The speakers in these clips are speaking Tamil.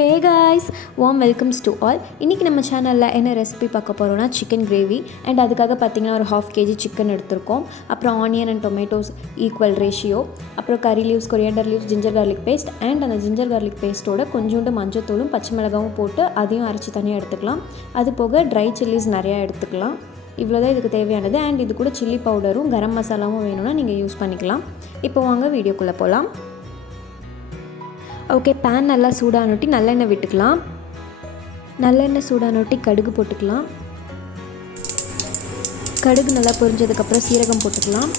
Hey guys, warm welcomes to all. இன்றைக்கி நம்ம சேனலில் என்ன ரெசிபி பார்க்க போகிறோன்னா சிக்கன் கிரேவி. அண்ட் அதுக்காக பார்த்திங்கன்னா ஒரு 1/2 kg சிக்கன் எடுத்திருக்கோம். அப்புறம் onion and tomatoes equal ratio, அப்புறம் curry leaves, coriander leaves, ginger garlic paste and அந்த ஜிஞ்சர் கார்லிக் பேஸ்ட்டோட கொஞ்சோண்டு மஞ்சத்தூளும் பச்சை மிளகாவும் போட்டு அதையும் அரைச்சி தனியாக எடுத்துக்கலாம். அது போக ட்ரை சில்லிஸ் நிறையா எடுத்துக்கலாம். இவ்வளோதான் இதுக்கு தேவையானது. அண்ட் இது கூட சில்லி பவுடரும் கரம் மசாலாவும் வேணும்னா நீங்கள் யூஸ் பண்ணிக்கலாம். இப்போ வாங்க வீடியோக்குள்ளே போகலாம். ஓகே, பேன் நல்லா சூடானொட்டி நல்லெண்ணெய் விட்டுக்கலாம். நல்லெண்ணெய் சூடானொட்டி கடுகு போட்டுக்கலாம். கடுகு நல்லா பொரிஞ்சதுக்கப்புறம் சீரகம் போட்டுக்கலாம்.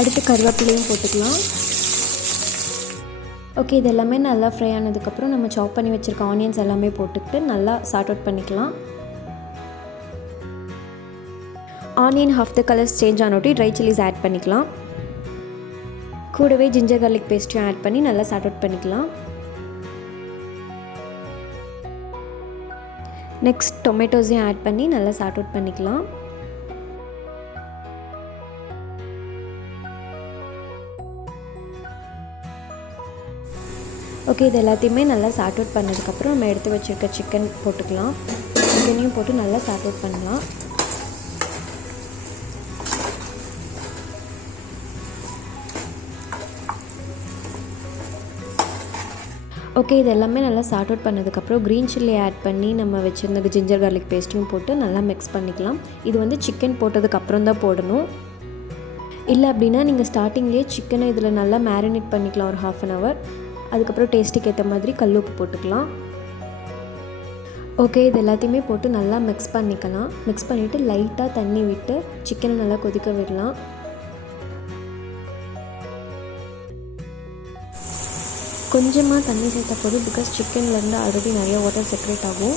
அடுத்து கருவேப்பிலையும் போட்டுக்கலாம். ஓகே, இது எல்லாமே நல்லா ஃப்ரை ஆனதுக்கப்புறம் நம்ம சாப் பண்ணி வச்சுருக்க ஆனியன்ஸ் எல்லாமே போட்டுக்கிட்டு நல்லா சார்ட் அவுட் பண்ணிக்கலாம். Onion half the colours change ஆனொட்டி ட்ரை சில்லிஸ் ஆட் பண்ணிக்கலாம். கூடவே ஜிஞ்சர் கார்லிக் பேஸ்ட்டையும் ஆட் பண்ணி நல்லா சார்ட் அவுட் பண்ணிக்கலாம். நெக்ஸ்ட் டொமேட்டோஸையும் ஆட் பண்ணி நல்லா சார்ட் அவுட் பண்ணிக்கலாம். ஓகே, இது எல்லாத்தையுமே நல்லா சார்ட் அவுட் பண்ணதுக்கப்புறம் நம்ம எடுத்து வச்சுருக்க சிக்கன் போட்டுக்கலாம். சிக்கனையும் போட்டு நல்லா சார்ட் அவுட் பண்ணலாம். ஓகே, இது எல்லாமே நல்லா சார்ட் அவுட் பண்ணதுக்கப்புறம் க்ரீன் சில்லி ஆட் பண்ணி நம்ம வச்சுருந்த ஜிஞ்சர் கார்லிக் பேஸ்ட்டையும் போட்டு நல்லா மிக்ஸ் பண்ணிக்கலாம். இது வந்து சிக்கன் போட்டதுக்கப்புறம் தான் போடணும். இல்லை அப்படின்னா நீங்கள் ஸ்டார்டிங்லேயே சிக்கனை இதில் நல்லா மேரினேட் பண்ணிக்கலாம் ஒரு 1/2 hour. அதுக்கப்புறம் டேஸ்ட்டுக்கு ஏற்ற மாதிரி கல் உப்பு போட்டுக்கலாம். ஓகே, இது எல்லாத்தையுமே போட்டு நல்லா மிக்ஸ் பண்ணிக்கலாம். மிக்ஸ் பண்ணிவிட்டு லைட்டாக தண்ணி விட்டு சிக்கனை நல்லா கொதிக்க விடலாம். கொஞ்சமாக தண்ணி சேர்த்தா போதும், பிகாஸ் சிக்கன்லேருந்து ஆல்ரெடி நிறைய வாட்டர் செக்ரேட் ஆகும்.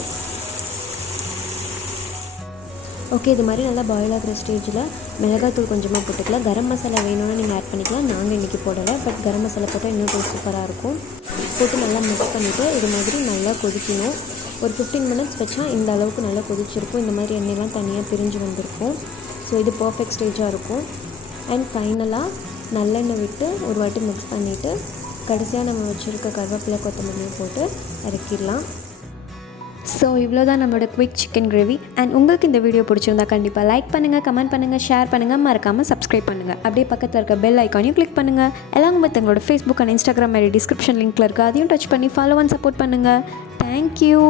ஓகே, இது மாதிரி நல்லா பாயில் ஆகிற ஸ்டேஜில் மிளகாத்தூள் கொஞ்சமாக போட்டுக்கலாம். கரம் மசாலா வேணும்னா நீங்கள் ஆட் பண்ணிக்கலாம். நாங்கள் இன்றைக்கி போடலை, பட் கரம் மசாலா போட்டால் இன்னும் டேஸ்ட் சூப்பராக இருக்கும். போட்டு நல்லா மிக்ஸ் பண்ணிவிட்டு இது மாதிரி நல்லா கொதிக்கணும். ஒரு 15 minutes வச்சா இந்த அளவுக்கு நல்லா கொதிச்சிருக்கும். இந்த மாதிரி எண்ணெயெலாம் தனியாக பிரிஞ்சு வந்திருக்கும். ஸோ இது பர்ஃபெக்ட் ஸ்டேஜாக இருக்கும். அண்ட் ஃபைனலாக நல்லெண்ணெய் விட்டு ஒரு வாட்டி மிக்ஸ் பண்ணிவிட்டு கடைசியாக நம்ம வச்சுருக்க கருவேப்பிலை கொத்தமல்லியை போட்டு இறக்கிடலாம். ஸோ இவ்வளோ தான் நம்மளோட குவிக் சிக்கன் கிரேவி. அண்ட் உங்களுக்கு இந்த வீடியோ பிடிச்சிருந்தா கண்டிப்பாக லைக் பண்ணுங்கள், கமெண்ட் பண்ணுங்கள், ஷேர் பண்ணுங்கள், மறக்காமல் சப்ஸ்கிரைப் பண்ணுங்கள். அப்படியே பக்கத்தில் இருக்க பெல் ஐக்கானையும் கிளிக் பண்ணுங்கள். எல்லாம் வித் எங்களோட Facebook and Instagram ID description லிங்க்கில் இருக்குது. அதையும் டச் பண்ணி ஃபாலோ அண்ட் சப்போர்ட் பண்ணுங்கள். தேங்க்யூ.